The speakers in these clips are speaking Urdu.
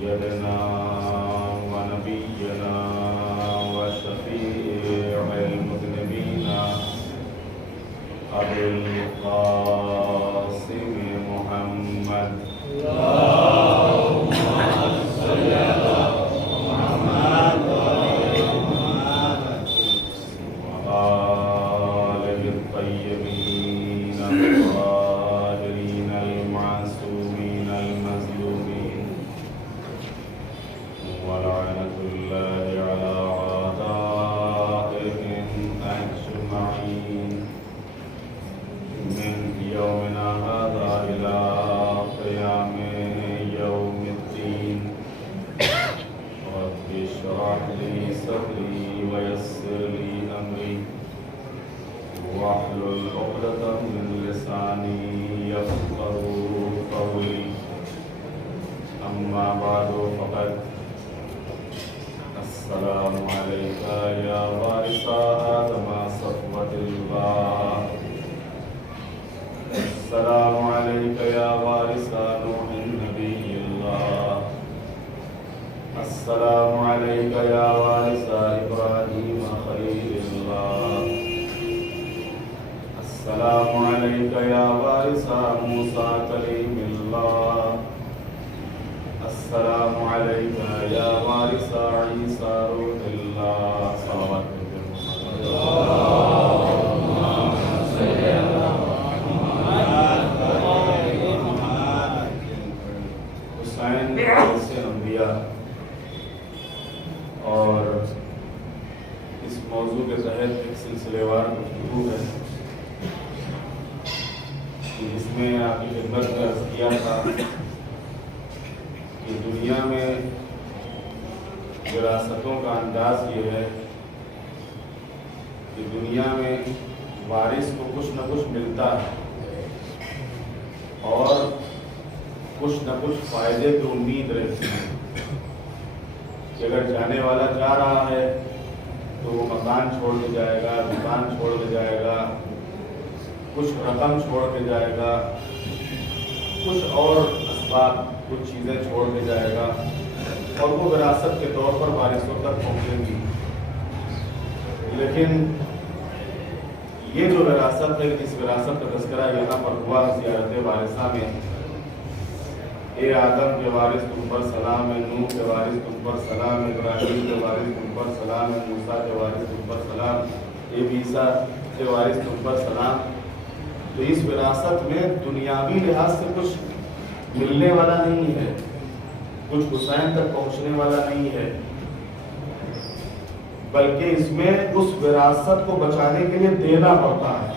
سيدنا ونبينا وشفيع المذنبين أبي القاسم محمد وآله الطيبين الطاهرين المعصومين المظلومين ولعنة الله على أعدائهم أجمعين من يومنا هذا إلى قيام يوم الدين رب اشرح لي صدري ويسر لي أمري واحلل عقدة من لساني يفقهوا قولي أما بعد فقد السلام عليك يا وارث آدم صفوة الله السلام عليك يا وارث نوح نبي الله السلام عليك يا وارث إبراهيم خليل الله السلام عليك يا وارث موسى كليم الله السلام عليك يا وارث عيسى روح الله صلوات حسین جیسے انبیاء اور اس موضوع کے تحت ایک سلسلے وار گفتگو ہے جس میں آپ کی خدمت میں عرض کیا تھا کہ دنیا میں وراثتوں کا انداز یہ ہے کہ دنیا میں وارث کو کچھ نہ کچھ ملتا ہے اور کچھ نہ کچھ فائدے کی امید رہتی ہے کہ اگر جانے والا جا رہا ہے تو وہ مکان چھوڑ کے جائے گا، دکان چھوڑ کے جائے گا، کچھ رقم چھوڑ کے جائے گا، کچھ اور اسباب، کچھ چیزیں چھوڑ کے جائے گا اور وہ وراثت کے طور پر وارثوں تک پہنچیں گی۔ لیکن یہ جو وراثت ہے، جس وراثت کا تذکرہ یہاں پر ہوا زیارت وارثہ میں، اے آدم کے وارث تم پر سلام ہے، نوح کے وارث تم پر سلام ہے، ابراہیم کے وارث تم پر سلام ہے، موسیٰ کے وارث تم پر سلام، اے عیسیٰ کے وارث تم پر سلام۔ تو اس وراثت میں دنیاوی لحاظ سے کچھ ملنے والا نہیں ہے، کچھ حسین تک پہنچنے والا نہیں ہے، بلکہ اس میں اس وراثت کو بچانے کے لیے دینا پڑتا ہے۔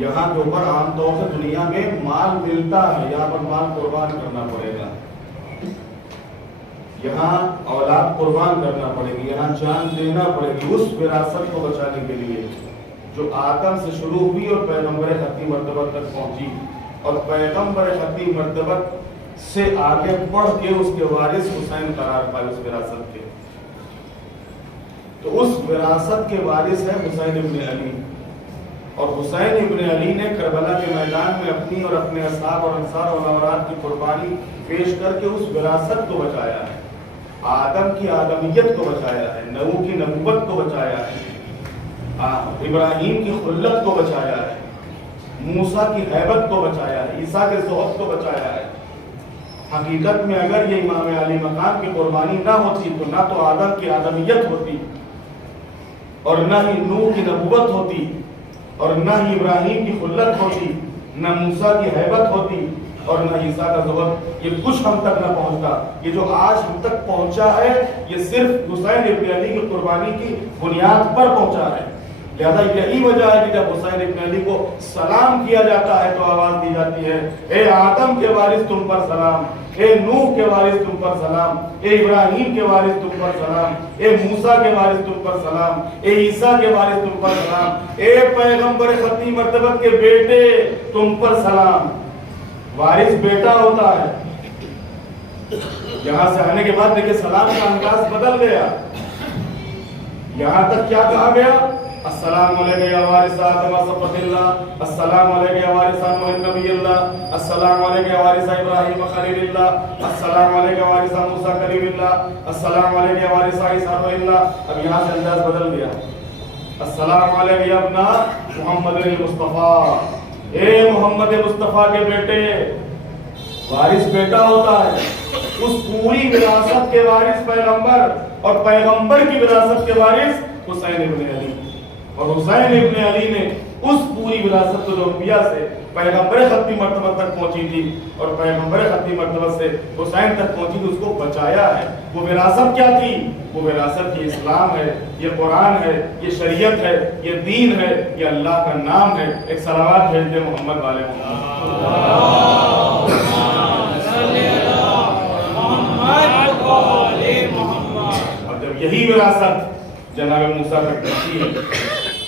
یہاں کے اوپر عام طور سے دنیا میں مال ملتا ہے، یہاں پر مال قربان کرنا پڑے گا، یہاں اولاد قربان کرنا پڑے گی، یہاں جان دینا پڑے گی اس وراثت کو بچانے کے لیے جو آدم سے شروع ہوئی اور پیغمبر ختم مرتبہ تک پہنچی، اور پیغمبر ختم مرتبہ سے آگے بڑھ کے اس کے وارث حسین قرار پائے اس وراثت کے۔ تو اس وراثت کے وارث ہے حسین ابن علی، اور حسین ابن علی نے کربلا کے میدان میں اپنی اور اپنے اصحاب اور انصار اور اولاد کی قربانی پیش کر کے اس وراثت کو بچایا ہے، آدم کی آدمیت کو بچایا ہے، نوح کی نبوت کو بچایا ہے، ابراہیم کی خلت کو بچایا ہے، موسیٰ کی ہیبت کو بچایا ہے، عیسیٰ کے زہد کو بچایا ہے۔ حقیقت میں اگر یہ امام علی مقام کی قربانی نہ ہوتی تو نہ تو آدم کی آدمیت ہوتی، اور نہ ہی نوح کی نبوت ہوتی، اور نہ ہی ابراہیم کی خلت ہوتی، نہ موسیٰ کی ہیبت ہوتی، اور نہ عیسیٰ کا زہد، یہ کچھ ہم تک نہ پہنچتا۔ یہ جو آج ہم تک پہنچا ہے یہ صرف حسین ابن علی کی قربانی کی بنیاد پر پہنچا ہے۔ لہذا یہی وجہ ہے کہ جب حسین ابن علی کو سلام کیا جاتا ہے تو آواز دی جاتی ہے، اے آدم کے وارث تم پر سلام، اے نوح کے وارث تم پر سلام، اے ابراہیم کے وارث تم پر سلام، اے موسیٰ کے وارث تم پر سلام، اے عیسیٰ کے وارث تم پر سلام، اے پیغمبر ختم مرتبہ کے بیٹے تم پر سلام۔ وارث بیٹا ہوتا ہے۔ یہاں سے آنے کے بعد دیکھیں سلام کا انداز بدل گیا۔ یہاں تک کیا کہا گیا؟ السلام علیکم یا وارث آدم صفوۃ اللہ، السلام علیکم یا وارث نوح نبی اللہ، السلام علیکم یا وارث ابراہیم خلیل اللہ، السلام علیکم یا وارث موسیٰ کلیم اللہ، السلام علیکم یا وارث عیسیٰ روح اللہ۔ اب یہاں سے انداز بدل گیا، السلام علیکم یا ابنا محمد المصطفیٰ، اے محمد مصطفیٰ کے بیٹے۔ وارث بیٹا ہوتا ہے، اس پوری وراثت کے وارث پیغمبر، اور پیغمبر کی وراثت کے وارث حسین ابن علی، اور حسین ابن علی نے اس پوری وراثت جو انبیاء سے پیغمبر خطی مرتبہ تک پہنچی تھی اور پیغمبر خطی مرتبہ سے حسین تک پہنچی تھی، اس کو بچایا ہے۔ وہ وراثت کیا تھی؟ وہ وراثت یہ اسلام ہے، یہ قرآن ہے، یہ شریعت ہے، یہ دین ہے، یہ اللہ کا نام ہے۔ ایک صلوات بھیج دے محمد والے اور جب یہی وراثت جناب موسیٰ تک پہنچی ہے،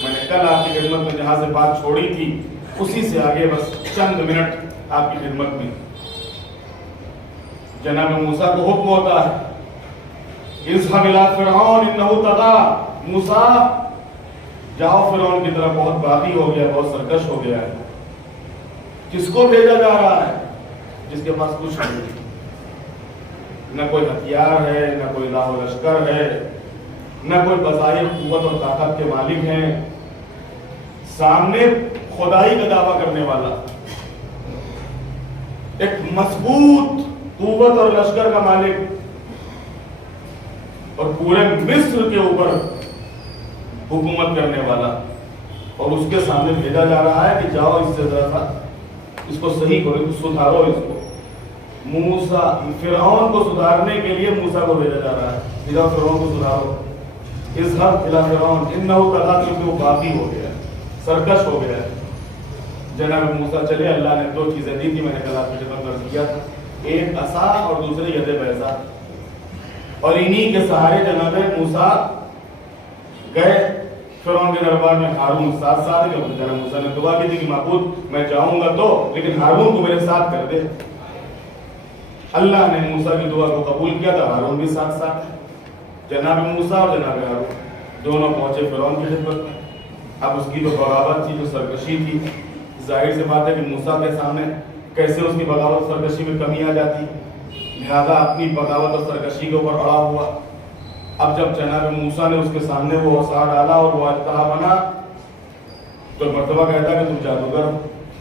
میں نے کل آپ کی خدمت میں جہاں سے بات چھوڑی تھی اسی سے آگے بس چند منٹ آپ کی خدمت میں۔ جناب موسیٰ کو حکم ہوتا ہے اذهب الى فرعون انه طغى، موسیٰ جاؤ فرعون کی طرف، بہت باغی ہو گیا، بہت سرکش ہو گیا ہے۔ کس کو بھیجا جا رہا ہے؟ جس کے پاس کچھ نہیں، نہ کوئی ہتھیار ہے، نہ کوئی لاہ و لشکر ہے، نہ کوئی بظاہر قوت اور طاقت کے مالک ہیں، سامنے خدائی کا دعویٰ کرنے والا، ایک مضبوط قوت اور لشکر کا مالک، اور پورے مصر کے اوپر حکومت کرنے والا، اور اس کے سامنے بھیجا جا رہا ہے کہ جاؤ اس سے ذرا سا اس کو صحیح کرو، سدھارو اس کو۔ موسیٰ فرعون کو سدھارنے کے لیے موسیٰ کو بھیجا جا رہا ہے، جاؤ فرعون کو سدھارو۔ اذهب الى فرعون انه طغى، کیونکہ وہ باغی ہو گیا ہے، سرکش ہو گیا ہے۔ جناب موسیٰ چلے، اللہ نے دو چیزیں دی تھی، میں نے کل آپ کی خدمت میں عرض کیا تھا، ایک عصا اور دوسری ید بیضا، اور انہی کے سہارے جناب موسیٰ گئے فرعون کے دربار میں۔ ہارون ساتھ ساتھ ہے، جناب موسیٰ نے دعا کی تھی کہ معبود میں جاؤں گا تو، لیکن ہارون کو میرے ساتھ کر دے۔ اللہ نے موسیٰ کی دعا کو قبول کیا تھا، ہارون بھی ساتھ ساتھ ہے۔ جناب موسیٰ اور جناب ہارون دونوں پہنچے فرعون کی خدمت میں۔ اب اس کی جو بغاوت تھی، جو سرکشی تھی، ظاہر سی بات ہے کہ موسیٰ کے سامنے کیسے اس کی بغاوت سرکشی میں کمی آ جاتی، لہذا اپنی بغاوت اور سرکشی کے اوپر اڑا ہوا۔ اب جب جناب موسیٰ نے اس کے سامنے وہ عصا ڈالا اور وہ اژدہا بنا، تو مرتبہ کہتا کہ تم جادوگر ہو،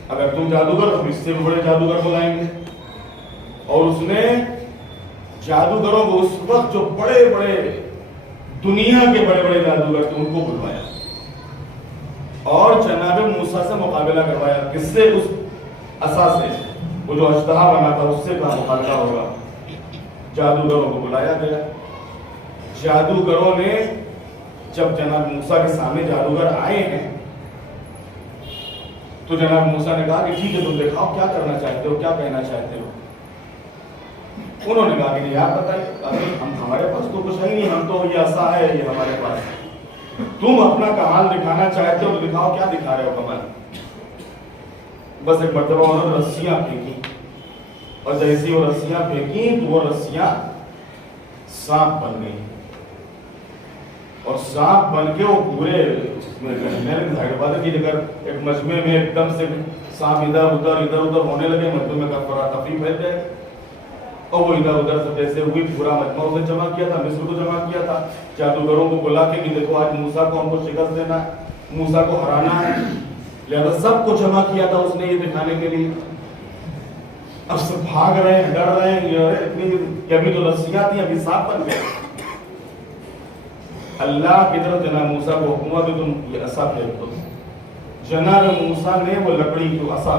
اگر تم جادوگر تو اس سے بھی بڑے جادوگر بلائیں گے۔ اور اس نے جادوگروں کو اس وقت جو بڑے بڑے دنیا کے بڑے بڑے جادوگر تھے ان کو بلوایا اور جناب موسیٰ سے مقابلہ کروایا۔ کس سے؟ اس عصا سے، وہ جو اژدہا بنا تھا اس سے کہاں مقابلہ ہوگا؟ جادوگروں کو بلایا گیا۔ جادوگروں نے جب جناب موسیٰ کے سامنے جادوگر آئے ہیں تو جناب موسیٰ نے کہا کہ ٹھیک ہے، تم دکھاؤ کیا کرنا چاہتے ہو، کیا کہنا چاہتے ہو۔ انہوں نے کہا کہ نہیں آپ بتائیے، ہمارے پاس تو کچھ ہے نہیں، ہم تو یہ عصا ہے یہ ہمارے پاس، تم اپنا کمال دکھانا چاہتے ہو تو دکھاؤ کیا دکھا رہے ہو کمال۔ بس ایک مرتبہ انہوں نے رسیاں پھینکی، اور جیسی وہ رسیاں پھینکی تو وہ رسیاں سانپ بن گئی، اور سانپ بن کے وہ پورے ظاہر بات ہے کہ اگر ایک مجمع میں ایک دم سے سانپ ادھر ادھر ہونے لگے، مجمع میں افراتفری پھیل جائے، اور وہ ادھر ادھر سے جیسے ہوئی پورا مجمع اسے جمع کیا تھا، مصر کو جمع کیا تھا، جادوگروں کو بلا کے کہ دیکھو آج موسیٰ کو ہم کو شکست دینا ہے، موسیٰ کو ہرانا ہے، لہذا سب کو جمع کیا تھا اس نے یہ دکھانے کے لیے۔ اب سب بھاگ رہے ہیں، ڈر رہے ہیں، کہ ابھی تو رسیاں تھیں ابھی سانپ بن گئے۔ اللہ کی طرف جناب موسیٰ کو حکم ہوا کہ تم یہ عصا پھینک دو۔ جناب موسیٰ نے وہ لکڑی جو عصا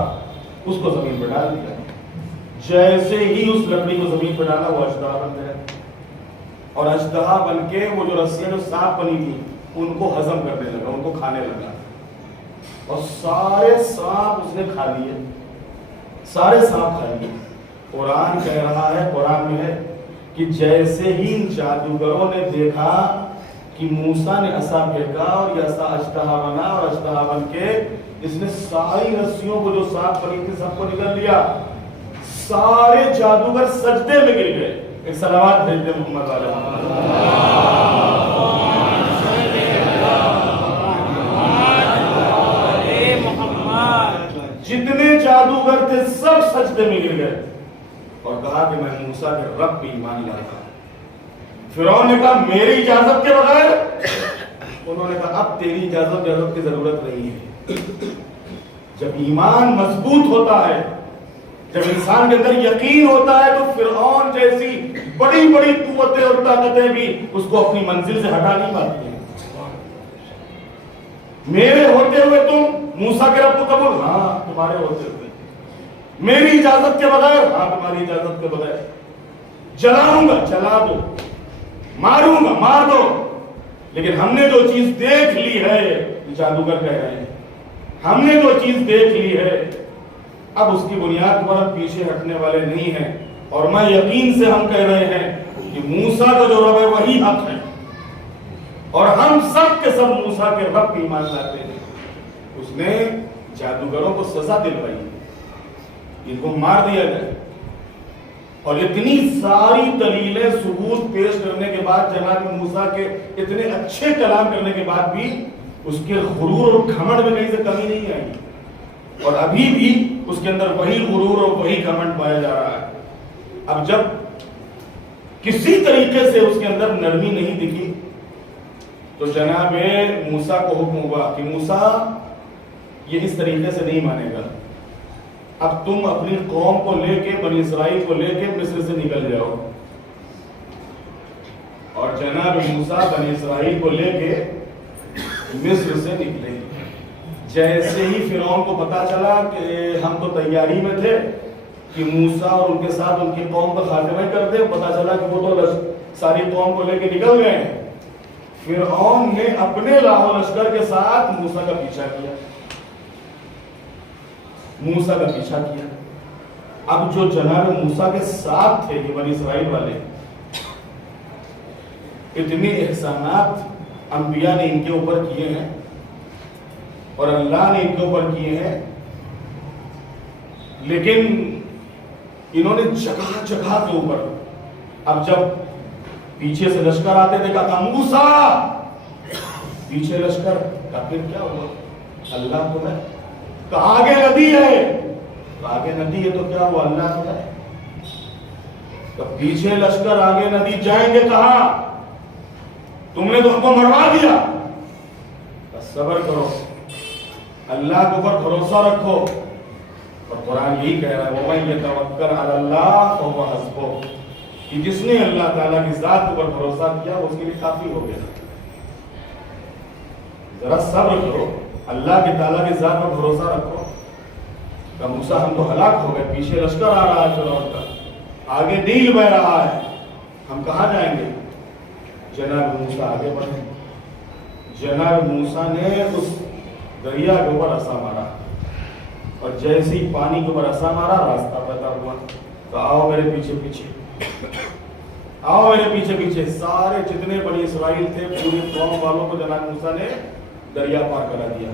اس کو زمین پہ ڈال دیا، جیسے ہی اس لکڑی کو زمین پہ ڈالا وہ اژدہا بن گیا، اور اژدہا بن کے وہ جو رسیاں جو سانپ بنی تھی ان کو ہضم کرنے لگا، ان کو کھانے لگا، اور سارے سانپ اس نے کھا لیے، سارے سانپ کھا لیے۔ قرآن کہہ رہا ہے، قرآن میں ہے کہ جیسے ہی ان جادوگروں نے دیکھا کہ موسیٰ نے عصا پھینکا اور یہ عصا اژدہا بنا، اور اژدہا بن کے اس نے ساری رسیوں کو جو سانپ بنی تھی سب کو نگل لیا، سارے جادوگر سجدے میں گر گئے۔ ایک صلوات بھیج دیں محمد علیہ جتنے جادوگر تھے سب سجدے میں گر گئے اور کہا کہ میں موسیٰ کے رب پہ ایمان لاتا ہوں۔ فرعون نے کہا میری اجازت کے بغیر؟ انہوں نے کہا اب تیری اجازت کی ضرورت نہیں ہے۔ جب ایمان مضبوط ہوتا ہے، جب انسان کے اندر یقین ہوتا ہے، تو فرعون جیسی بڑی بڑی قوتیں اور طاقتیں بھی اس کو اپنی منزل سے ہٹا نہیں پاتی ہیں۔ میرے ہوتے ہوئے تم موسیٰ کے رب کو قبول؟ ہاں تمہارے ہوتے ہوئے۔ میری اجازت کے بغیر؟ ہاں تمہاری اجازت کے بغیر۔ جلاؤں گا جلا دو، ماروں گا مار دو، لیکن ہم نے جو چیز دیکھ لی ہے، جادوگر کہہ رہے ہیں، ہم نے جو چیز دیکھ لی ہے اب اس کی بنیاد پر ہم پیچھے ہٹنے والے نہیں ہیں، اور میں یقین سے ہم کہہ رہے ہیں کہ موسیٰ کا جو رب ہے وہی حق ہے، اور ہم سب کے سب موسیٰ کے رب کی ایمان لاتے ہیں۔ اس نے جادوگروں کو سزا دلوائی، ان کو مار دیا گیا، اور اتنی ساری دلیلیں ثبوت پیش کرنے کے بعد، جناب موسیٰ کے اتنے اچھے کلام کرنے کے بعد بھی اس کے غرور اور گھمنڈ میں کہیں سے کمی نہیں آئی، اور ابھی بھی اس کے اندر وہی غرور اور وہی گھمنڈ پایا جا رہا ہے۔ اب جب کسی طریقے سے اس کے اندر نرمی نہیں دکھی تو جناب موسیٰ کو حکم ہوا کہ موسیٰ یہ اس طریقے سے نہیں مانے گا، اب تم اپنی قوم کو لے کے، بنی اسرائیل کو لے کے مصر سے نکل جاؤ۔ اور جناب موسیٰ بنی اسرائیل کو لے کے مصر سے نکلے۔ جیسے ہی فرعون کو پتا چلا کہ ہم تو تیاری میں تھے کہ موسیٰ اور ان کے ساتھ ان کی قوم کا خاتمہ کر دیں، پتا چلا کہ وہ تو ساری قوم کو لے کے نکل گئے ہیں، فرعون نے اپنے لاہ و لشکر کے ساتھ موسیٰ کا پیچھا کیا، موسیٰ کا پیچھا کیا۔ اب جو جناب موسیٰ کے ساتھ تھے یہ بنی اسرائیل والے، اتنے احسانات انبیاء نے ان کے اوپر کیے ہیں اور اللہ نے ان کے اوپر کیے ہیں، لیکن انہوں نے جگہ جگہ کے اوپر، اب جب پیچھے سے لشکر آتے تھے کہا موسیٰ، پیچھے لشکر، کہا پھر کیا ہوا؟ اللہ تو ہے، کہا آگے ندی ہے، آگے ندی ہے تو کیا ہوا؟ اللہ تو ہے۔ تو پیچھے لشکر آگے ندی جائیں گے کہاں؟ تم نے تو ہم کو مروا دیا، بس صبر کرو، اللہ کے اوپر بھروسہ رکھو۔ اور قرآن یہی کہہ رہا ہے وَمَن يَتَوَكَّلْ عَلَى اللَّهِ فَهُوَ حَسْبُهُ، کہ جس نے اللہ تعالیٰ کی ذات کے اوپر بھروسہ کیا وہ اس کے لیے کافی ہو گیا۔ ذرا صبر کرو، اللہ کی تعالیٰ کی ذات پر بھروسہ رکھو۔ کہ موسیٰ ہم تو ہلاک ہو گئے، پیچھے لشکر آ رہا ہے فرعون کا، آگے نیل بہہ رہا ہے، ہم کہاں جائیں گے؟ جناب موسیٰ آگے بڑھے، جناب موسیٰ نے اس دریا کے اوپر عصا مارا، اور جیسے ہی پانی کے اوپر عصا مارا راستہ پیدا ہوا، تو آؤ میرے پیچھے پیچھے، آؤ میرے پیچھے پیچھے۔ سارے جتنے بنی اسرائیل تھے پوری قوم والوں کو جناب موسیٰ نے دریا پار کرا دیا،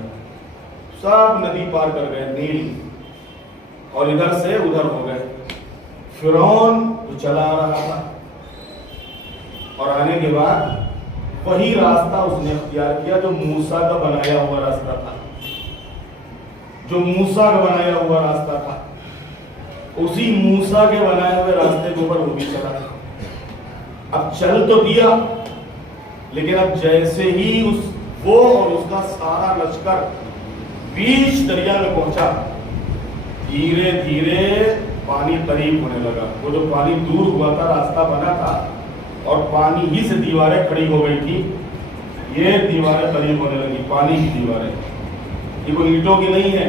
سب ندی پار کر گئے نیل، اور ادھر سے ادھر ہو گئے۔ فرعون جو چلا آ رہا تھا، اور آنے کے بعد وہی راستہ اس نے اختیار کیا جو موسیٰ کا بنایا ہوا راستہ تھا، جو موسیٰ کا بنایا ہوا راستہ تھا، اسی موسیٰ کے بنائے ہوئے راستے کے اوپر وہ بھی چلا۔ اب چل تو دیا، لیکن اب جیسے ہی وہ اور اس کا سارا لشکر بیچ دریا میں پہنچا، دھیرے دھیرے پانی قریب ہونے لگا۔ وہ جو پانی دور ہوا تھا، راستہ بنا تھا، اور پانی ہی سے دیواریں کھڑی ہو گئی تھی، یہ دیواریں قریب ہونے لگی، پانی کی دیواریں، یہ کوئی اینٹوں کی نہیں ہے،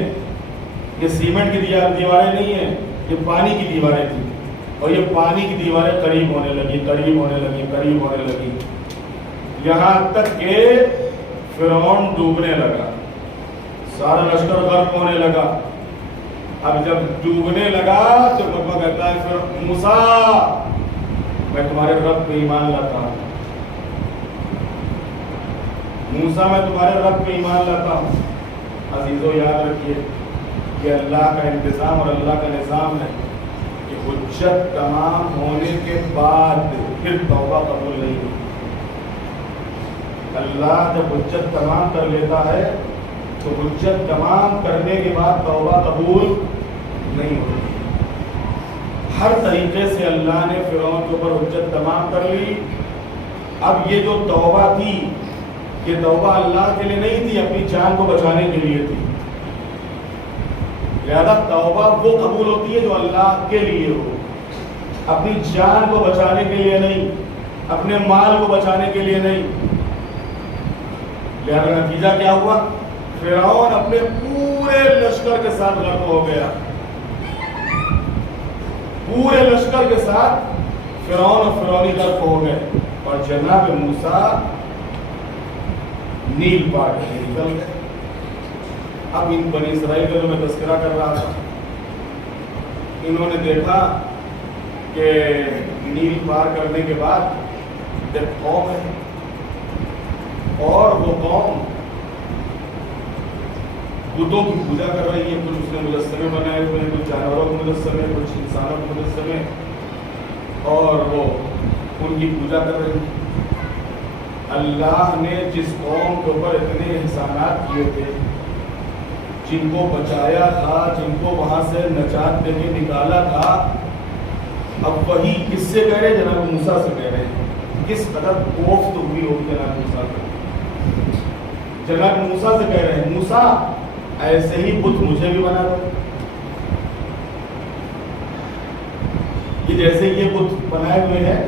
یہ سیمنٹ کی دیواریں نہیں ہیں، یہ پانی کی دیواریں تھیں، اور یہ پانی کی دیواریں قریب ہونے لگی، قریب ہونے لگی، قریب ہونے لگی، یہاں تک کہ فرعون ڈوبنے لگا، سارا لشکر غرق ہونے لگا۔ اب جب ڈوبنے لگا تو بابا کہتا ہے پھر موسیٰ میں تمہارے رب پہ ایمان لاتا ہوں، موسیٰ میں تمہارے رب پہ ایمان لاتا ہوں۔ عزیزو یاد رکھیے کہ اللہ کا انتظام اور اللہ کا نظام ہے کہ حجت تمام ہونے کے بعد پھر توبہ قبول نہیں ہوتی۔ اللہ جب حجت تمام کر لیتا ہے تو حجت تمام کرنے کے بعد توبہ قبول نہیں ہوتی. ہر طریقے سے اللہ نے فرعون کے اوپر حجت تمام کر لی. اب یہ جو توبہ تھی یہ توبہ اللہ کے لیے نہیں تھی، اپنی جان کو بچانے کے لیے تھی. لہذا توبہ وہ قبول ہوتی ہے جو اللہ کے لیے ہو، اپنی جان کو بچانے کے لیے نہیں، اپنے مال کو بچانے کے لیے نہیں. لہذا نتیجہ کیا ہوا؟ فرعون اپنے پورے لشکر کے ساتھ غرق ہو گیا. پورے لشکر کے ساتھ فرعون اور فرعونی غرق ہو گئے اور جناب موسیٰ نیل پار کے نکل گئے. اب ان بنی اسرائیل کا جو میں تذکرہ کر رہا تھا، انہوں نے دیکھا کہ نیل پار کرنے کے بعد ایک قوم ہے اور وہ قوم بتوں کی پوجا کر رہی ہے. کچھ اس نے مجسمے بنائے ہوئے ہیں، کچھ جانوروں کے مجسمے، کچھ انسانوں کے مجسمے، اور وہ ان کی پوجا کر رہی ہے. اللہ نے جس قوم کے اوپر اتنے احسانات کیے تھے، جن کو بچایا تھا، جن کو وہاں سے نجات دے کے نکالا تھا، اب وہی کس سے کہہ رہے؟ جناب موسیٰ سے کہہ رہے ہیں. کس قدر کوفت ہوئی ہوگی جناب موسیٰ کو. جناب موسیٰ سے کہہ رہے ہیں موسیٰ ایسے ہی بت مجھے بھی بنا دو، کہ جیسے یہ بت بنائے ہوئے ہیں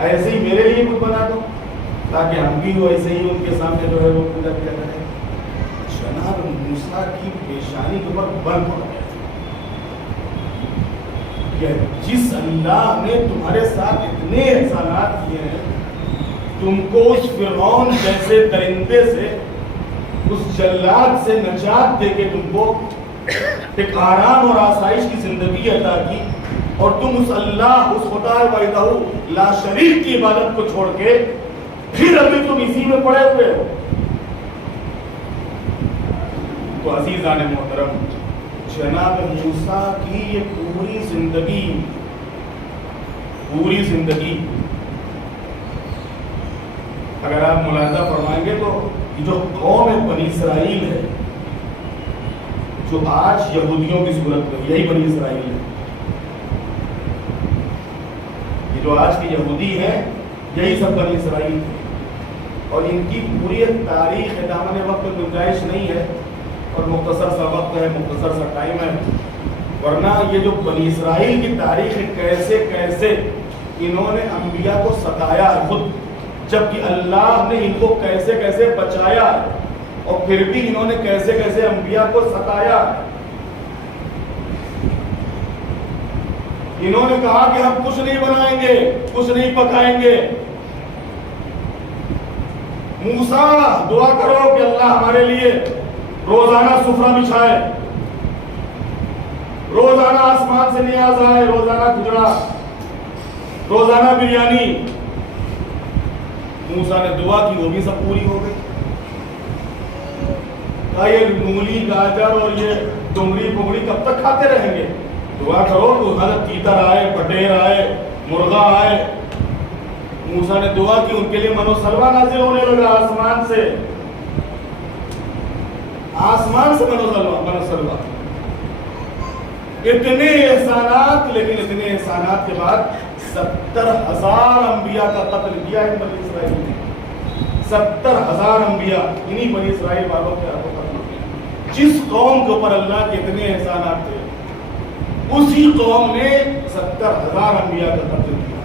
ایسے ہی میرے لیے بت بنا دو، تاکہ ہم بھی وہ ایسے ہی ان کے سامنے جو ہے وہ پوجا کیا کریں. جناب موسیٰ کی پیشانی کے اوپر بل پڑ گیا کہ جس اللہ نے تمہارے ساتھ اتنے احسانات کیے ہیں، تم کو اس فرعون جیسے درندے سے، اس جلاد سے نجات دے کے تم کو ایک آرام اور آسائش کی زندگی عطا کی، اور تم اس اللہ، اس خدا وحدہ لا شریک کی عبادت کو چھوڑ کے پھر ابھی تم اسی میں پڑے ہوئے ہو. تو عزیزان محترم، جناب موسیٰ کی یہ پوری زندگی اگر آپ ملاحظہ فرمائیں گے تو یہ جو قوم بنی اسرائیل ہے، جو آج یہودیوں کی صورت میں، یہی بنی اسرائیل ہے. یہ جو آج کے یہودی ہیں یہی سب بنی اسرائیل ہے، اور ان کی پوری تاریخ دامن وقت میں گنجائش نہیں ہے، اور مختصر سا وقت ہے، مختصر سا ٹائم ہے. ورنہ یہ جو بنی اسرائیل کی تاریخ ہے، کیسے کیسے انہوں نے انبیاء کو ستایا ہے خود، جبکہ اللہ نے ان کو کیسے کیسے بچایا ہے، اور پھر بھی انہوں نے کیسے کیسے انبیاء کو ستایا ہے. انہوں نے کہا کہ ہم کچھ نہیں بنائیں گے، کچھ نہیں پکائیں گے. موسیٰ دعا کرو کہ اللہ ہمارے لیے روزانہ سفرہ بچھائے، روزانہ آسمان سے نیاز آئے، روزانہ کھجڑا، روزانہ بریانی. موسیٰ نے دعا کی، وہ بھی سب پوری ہو گئی. کہا یہ مولی، گاجر اور یہ ڈونگری پگڑی کب تک کھاتے رہیں گے؟ دعا کرو تو حضرت تیتر آئے، بٹیر آئے، مرغا آئے. موسیٰ نے دعا کی، ان کے لیے منو سلوا نازل ہونے لگا آسمان سے. آسمان سے منو سلوا. اتنے احسانات، لیکن اتنے احسانات کے بعد 70,000 انبیاء کا قتل کیا ان بنی اسرائیل نے. 70,000 انبیاء انہی بنی اسرائیل والوں کے ہاتھوں قتل کیا. جس قوم کے اوپر اللہ کے اتنے احسانات تھے، اسی قوم نے 70,000 انبیاء کا قتل کیا.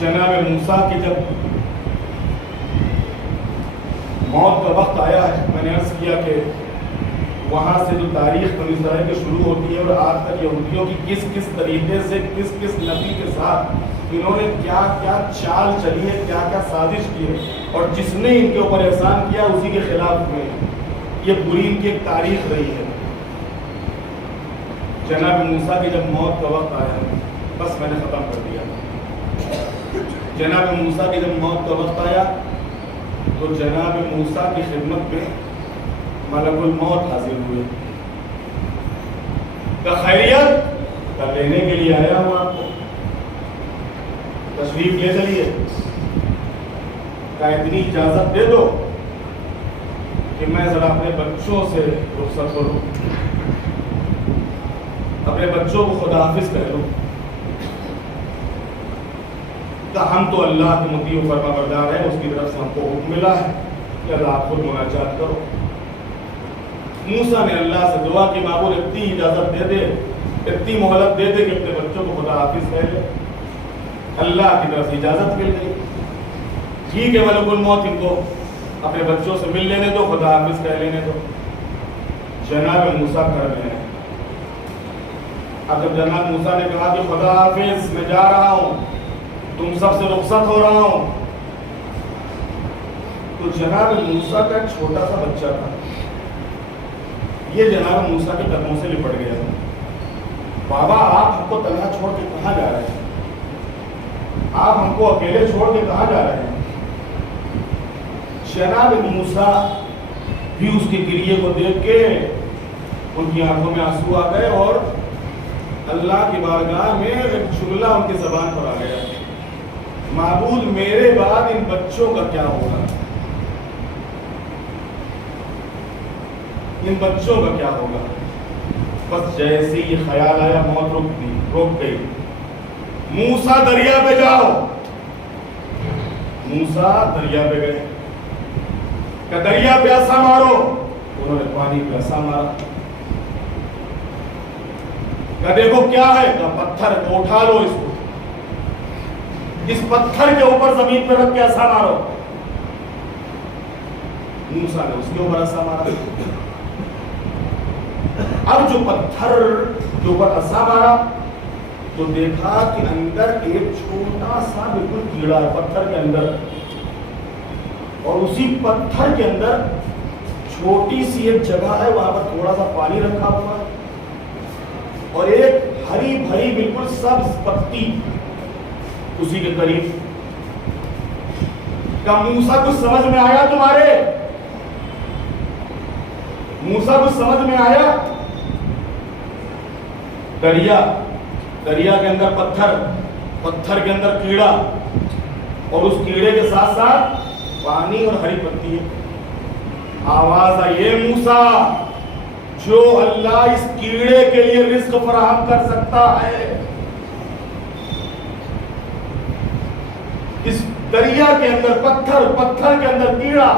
جناب موسیٰ کی جب موت کا وقت آیا ہے، میں نے عرض کیا کہ وہاں سے جو تاریخ بنی اسرائیل کی شروع ہوتی ہے اور آج تک یہودیوں کی کس کس طریقے سے، کس کس نبی کے ساتھ انہوں نے کیا کیا چال چلی ہے، کیا کیا سازش کی ہے، اور جس نے ان کے اوپر احسان کیا اسی کے خلاف ہوئے. یہ پوری ان کی ایک تاریخ رہی ہے. جناب موسیٰ کی جب موت کا وقت آیا، بس میں نے ختم کر دیا. جناب موسیٰ کی جب موت کا وقت آیا تو جناب موسیٰ کی خدمت میں ملک الموت حاضر ہوئے. کہ خیریت کا لینے کے لیے آیا ہوں، آپ کو تشریف لے چلیے، کہ اتنی اجازت دے دو کہ میں ذرا اپنے بچوں سے رخصت کروں، اپنے بچوں کو خدا حافظ کہہ لوں. ہم تو اللہ کے مطیع و فرما بردار ہیں، اس کی طرف سے ہم کو حکم ملا ہے کہ اللہ آپ خود مناجات کرو. موسیٰ نے اللہ سے دعا کی معبود اتنی اجازت دے دے، اتنی مہلت دے دے کہ اپنے بچوں کو خدا حافظ کہہ لے. اللہ کی طرف سے اجازت مل گئی. ٹھیک ہے ملک الموت ان کو اپنے بچوں سے مل لینے دو، خدا حافظ کہہ لینے دو. جناب موسیٰ گھر میں ہیں. اب جب جناب موسیٰ نے کہا کہ خدا حافظ میں جا رہا ہوں، تم سب سے رخصت ہو رہا ہوں، تو جناب موسیٰ کا ایک چھوٹا سا بچہ تھا، یہ جناب موسیٰ کے قدموں سے لپٹ گیا. بابا آپ ہم کو تنہا چھوڑ کے کہاں جا رہے ہیں؟ آپ ہم کو اکیلے چھوڑ کے کہاں جا رہے ہیں؟ جناب موسیٰ بھی اس کے گریے کو دیکھ کے ان کی آنکھوں میں آنسو آ گئے اور اللہ کی بارگاہ میں ایک جملہ ان کی زبان پر آ گیا، معبود میرے بعد ان بچوں کا کیا ہوگا؟ ان بچوں کا کیا ہوگا؟ بس جیسے یہ خیال آیا موت رک گئی. موسیٰ دریا پہ جاؤ. موسیٰ دریا پہ گئے کہ دریا پہ ایسا مارو. انہوں نے پانی پہ ایسا مارا. کہ دیکھو کیا ہے؟ کہ پتھر کو اٹھا لو، اس کو اس پتھر کے اوپر زمین پہ رکھ کے ایسا مارو. موسیٰ نے اس کے اوپر ایسا مارا. اب جو پتھر کے اوپر ایسا مارا تو دیکھا کہ اندر ایک چھوٹا سا بالکل کیڑا ہے پتھر کے اندر، اور اسی پتھر کے اندر چھوٹی سی ایک جگہ ہے، وہاں پر تھوڑا سا پانی رکھا ہوا ہے اور ایک ہری بھری بالکل سبز پتی اسی کے قریب. کیا موسیٰ کچھ سمجھ میں آیا تمہارے؟ موسیٰ کچھ سمجھ میں آیا؟ دریا کے اندر پتھر کے اندر کیڑا، اور اس کیڑے کے ساتھ ساتھ پانی اور ہری پتی ہے. آواز آئی، موسیٰ جو اللہ اس کیڑے کے لیے رزق فراہم کر سکتا ہے، اس دریا کے اندر پتھر کے اندر کیڑا،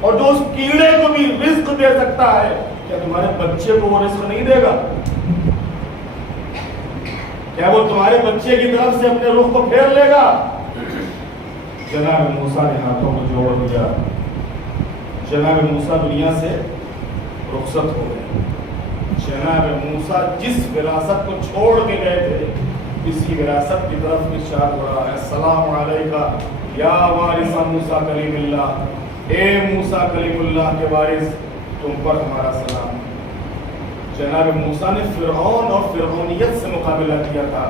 اور جو اس کیڑے کو بھی رزق دے سکتا ہے، کیا تمہارے بچے کو وہ رزق نہیں دے گا؟ کیا وہ تمہارے بچے کی طرف سے اپنے رخ کو پھیر لے گا؟ جناب موسیٰ نے ہاتھوں کو جوڑ دیا. جناب موسیٰ دنیا سے رخصت ہو گئے. جناب موسیٰ جس وراثت کو چھوڑ کے گئے تھے، اسی وراثت کی طرف ارشاد ہو رہا ہے، السلام علیکہ یا وارث موسیٰ کلیم اللہ. اے موسیٰ کلیم اللہ کے وارث، تم پر ہمارا سلام. جناب موسیٰ نے فرعون اور فرعونیت سے مقابلہ کیا تھا.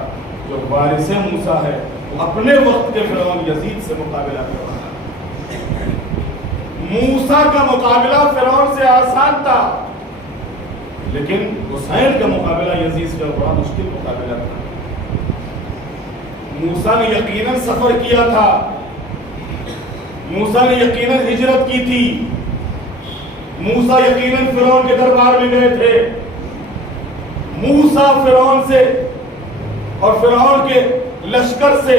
جو وارث موسیٰ ہے وہ اپنے وقت کے فرعون یزید سے مقابلہ کر رہا ہے. موسیٰ کا مقابلہ فرعون سے آسان تھا، لیکن حسین کا مقابلہ یزید سے بڑا مشکل مقابلہ تھا. موسیٰ نے یقیناً سفر کیا تھا، موسیٰ نے یقیناً ہجرت کی تھی، موسیٰ یقیناً فرعون کے دربار میں گئے تھے. موسیٰ فرعون سے اور فرعون کے لشکر سے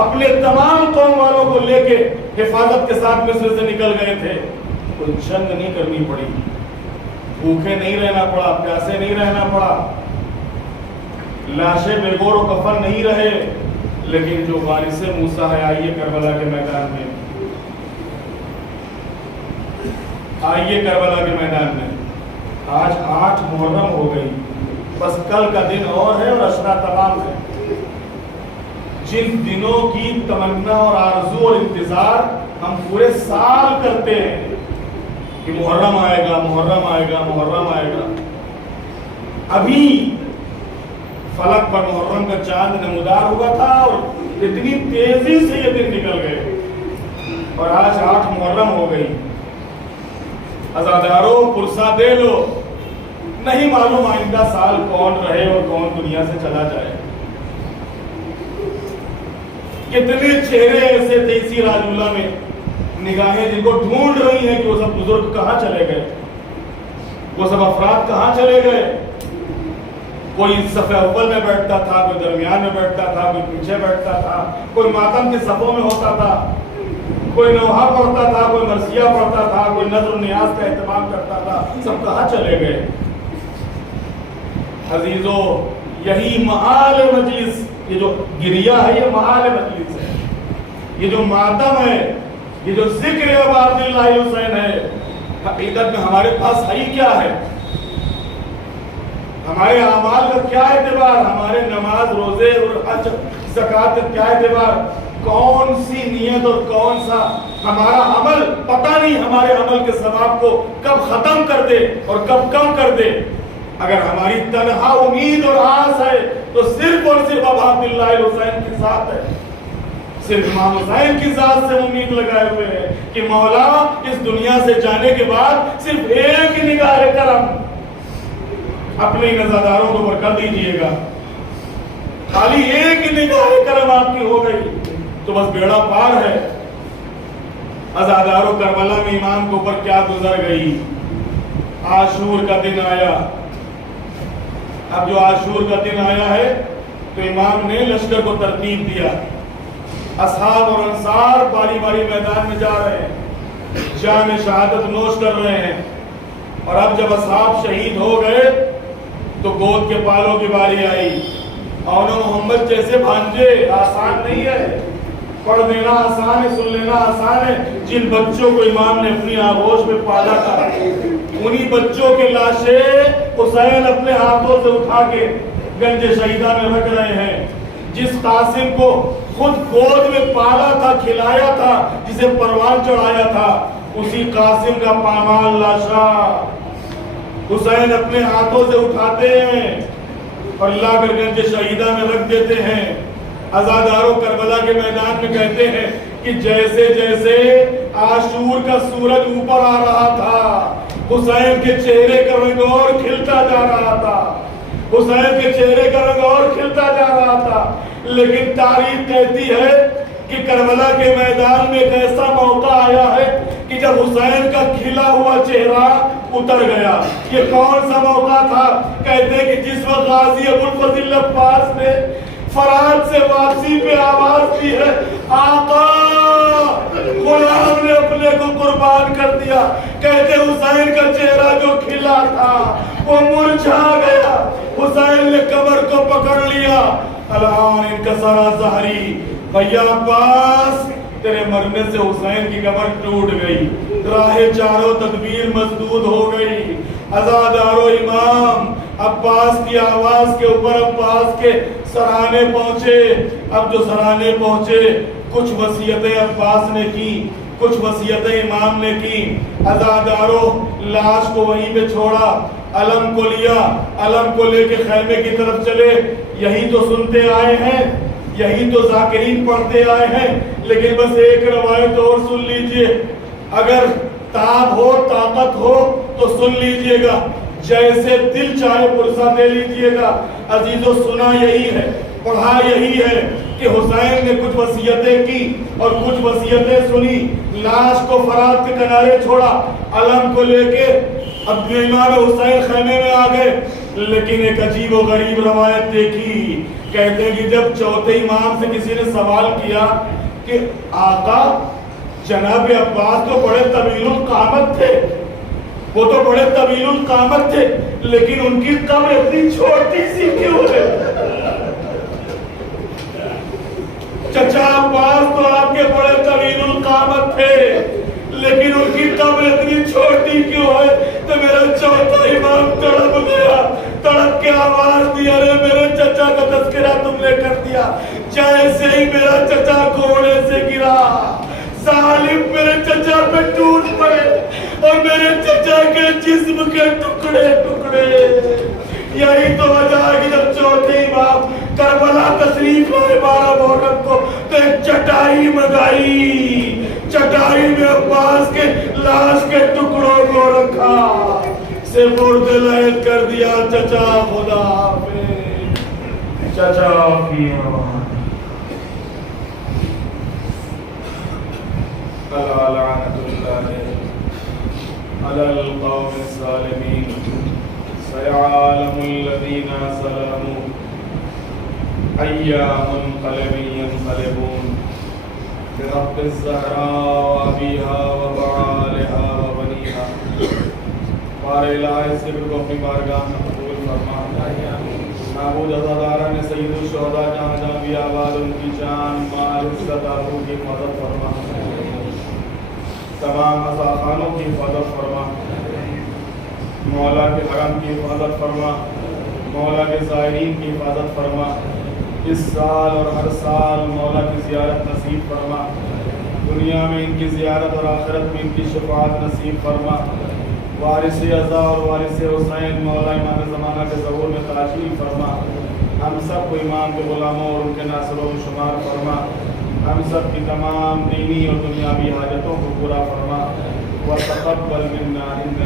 اپنے تمام قوم والوں کو لے کے حفاظت کے ساتھ مصر سے نکل گئے تھے. کوئی جنگ نہیں کرنی پڑی، بھوکے نہیں رہنا پڑا، پیاسے نہیں رہنا پڑا، لاشیں بے گور و کفن نہیں رہے. لیکن جو وارث موسیٰ ہے، آئیے کربلا کے میدان میں، آئیے کربلا کے میدان میں. آج 8 محرم ہو گئی، بس کل کا دن اور ہے اور عشرہ تمام ہے. جن دنوں کی تمنا اور آرزو اور انتظار ہم پورے سال کرتے ہیں کہ محرم آئے گا، محرم آئے گا، محرم آئے گا. ابھی فلک پر محرم کا چاند نمودار ہوا تھا اور اتنی تیزی سے یہ دن نکل گئے اور آج 8 محرم ہو گئی. عزاداروں پرسہ دے لو، نہیں معلوم آئندہ سال کون رہے اور کون دنیا سے چلا جائے. کتنے چہرے ایسے تھے اسی راج اللہ میں نگاہیں جن کو ڈھونڈ رہی ہیں کہ وہ سب بزرگ کہاں چلے گئے، وہ سب افراد کہاں چلے گئے. کوئی صف اول میں بیٹھتا تھا، کوئی درمیان میں بیٹھتا تھا، کوئی پیچھے بیٹھتا تھا، کوئی ماتم کے صفوں میں ہوتا تھا، کوئی نوحہ پڑھتا تھا، کوئی مرثیہ پڑھتا تھا، کوئی نظر و نیاز کا اہتمام کرتا تھا. سب کہاں چلے گئے؟ عزیزو، یہی محال مجلس، یہ جو گریہ ہے یہ محال مجلس ہے. یہ جو ماتم ہے، یہ جو ذکر اب عبداللہ حسین ہے، حقیقت میں ہمارے پاس ہے کیا ہے؟ ہمارے اعمال کا کیا اعتبار؟ ہمارے نماز، روزے اور حج زکوٰۃ کا کیا اعتبار؟ کون سی نیت اور کون سا ہمارا عمل، پتہ نہیں ہمارے عمل کے ثواب کو کب ختم کر دے اور کب کم کر دے. اگر ہماری تنہا امید اور آس ہے تو صرف اور صرف اب عبداللہ حسین کے ساتھ ہے. صرف امام حسین کی ذات سے امید لگائے ہوئے ہیں کہ مولا اس دنیا سے جانے کے بعد صرف ایک نگاہ کرم اپنے نظرداروں کو پر کر دیجئے گا. خالی ایک نگاہ کرم آپ کی ہو گئی تو بس بیڑا پار ہے. عزادارو، کربلا میں امام کے اوپر کیا گزر گئی. عاشور کا دن آیا. اب جو عاشور کا دن آیا ہے تو امام نے لشکر کو ترتیب دیا. اصحاب اور انصار باری باری میدان میں جا رہے ہیں، جام شہادت نوش کر رہے ہیں. اور اب جب اصحاب شہید ہو گئے تو گود کے پالوں کی باری آئی. اور محمد جیسے بھانجے آسان نہیں ہے، پڑھ دینا آسان ہے، سن لینا آسان ہے. جن بچوں کو امام نے اپنی آغوش میں پالا تھا، انہی بچوں کے لاشیں حسین اپنے ہاتھوں سے اٹھا کے گنج شہیدہ میں رکھ رہے ہیں. جس قاسم کو خود گود میں پالا تھا، کھلایا تھا، جسے پروان چڑھایا تھا، اسی قاسم کا پامال لاشا حسین اپنے ہاتھوں سے اٹھاتے ہیں اور لا کر گنج شہیدہ میں رکھ دیتے ہیں. عزادارو، کربلا کے میدان میں کہتے ہیں کہ جیسے جیسے عاشور کا سورج اوپر آ رہا تھا، حسین کے چہرے کا رنگ اور کھلتا جا رہا تھا، حسین کے چہرے کا رنگ اور کھلتا جا رہا تھا. لیکن تاریخ کہتی ہے کہ کربلا کے میدان میں ایک ایسا موقع آیا ہے کہ جب حسین کا کھلا ہوا چہرہ اتر گیا. یہ کون سا موقع تھا؟ کہتے ہیں کہ جس وقت غازی ابوالفضل عباس نے فرات سے واپسی پہ آواز دی ہے، آقا غلام نے اپنے کو قربان کر دیا. کہتے حسین کا چہرہ جو کھلا تھا وہ مرجھا گیا. حسین نے کمر کو پکڑ لیا. الان انکسر ظہری، بھیا عباس تیرے مرنے سے حسین کی کمر ٹوٹ گئی، راہ چاروں تدبیر مسدود ہو گئی. عزادارو، امام عباس کی آواز کے اوپر عباس کے سرانے پہنچے. اب جو سرانے پہنچے، کچھ وصیتیں عباس نے کی، کچھ وصیتیں امام نے کی. عزادارو، لاش کو وہیں پہ چھوڑا، علم کو لیا، علم کو لے کے خیمے کی طرف چلے. یہی تو سنتے آئے ہیں، یہی تو ذاکرین پڑھتے آئے ہیں. لیکن بس ایک روایت اور سن لیجئے، اگر تاب ہو، طاقت ہو تو سن لیجئے گا، جیسے دل چاہے پرسہ دے لیجئے گا. عزیزو، سنا یہی ہے، پڑھا یہی ہے کہ حسین نے کچھ وصیتیں کی اور کچھ وصیتیں سنی. لاش کو فرات کے کنارے چھوڑا، علم کو لے کے اب امام حسین خیمے میں آ گئے. لیکن ایک عجیب و غریب روایت دیکھی. کہتے ہیں کہ جب چوتھے امام سے کسی نے سوال کیا کہ آقا جناب عباس تو بڑے طویل القامت تھے، وہ تو بڑے طویل القامت تھے، لیکن ان کی قبر اتنی چھوٹی سی کیوں ہے؟ چچا عباس تو آپ کے بڑے طویل القامت تھے، لیکن ان کی قبر اتنی چھوٹی کیوں ہے؟ تو میرا چوتھا امام تڑپ گیا، تڑپ کے آواز دی، ارے میرے چچا کا تذکرہ تم نے کر دیا. جیسے ہی میرا چچا گھوڑے سے گرا، ظالم میرے چچا پہ ٹوٹ پڑے اور میرے چچا کے جسم کے ٹکڑے ٹکڑے. یہی تو وجہ ہے کہ جب چوتھے امام کربلا تشریف لائے 12 محرم کو تو ایک چٹائی منگائی، چٹائی میں عباس کے لاش کے ٹکڑوں کو رکھا، سے مرد لہد کر دیا. چچا خدا حافظ، چچا کی امان. ألا لعنة الله على القوم الظالمين سيعلم الذين ظلموا أي منقلب ينقلبون برب الزهراء وأبيها وبعالها وبنيها بار الہ ذکر کو اپنی بارگاہ میں قبول فرما معبود عزادارہ نے سید الشہداء جہاں جہاں بھی آباد ان کی جان مال عزت آبرو کی حفاظت فرما تمام عزاخانوں کی حفاظت فرما مولا کے حرم کی حفاظت فرما مولا کے زائرین کی حفاظت فرما اس سال اور ہر سال مولا کی زیارت نصیب فرما دنیا میں ان کی زیارت اور آخرت میں ان کی شفاعت نصیب فرما وارث عزا اور وارث حسین مولا امام زمانہ کے ظہور میں تاجیل فرما ہم سب کو امام کے غلاموں اور ان کے ناصروں میں شمار فرما ہم سب کی تمام دینی اور دنیاوی حاجتوں کو پورا فرما وتقبل منا انک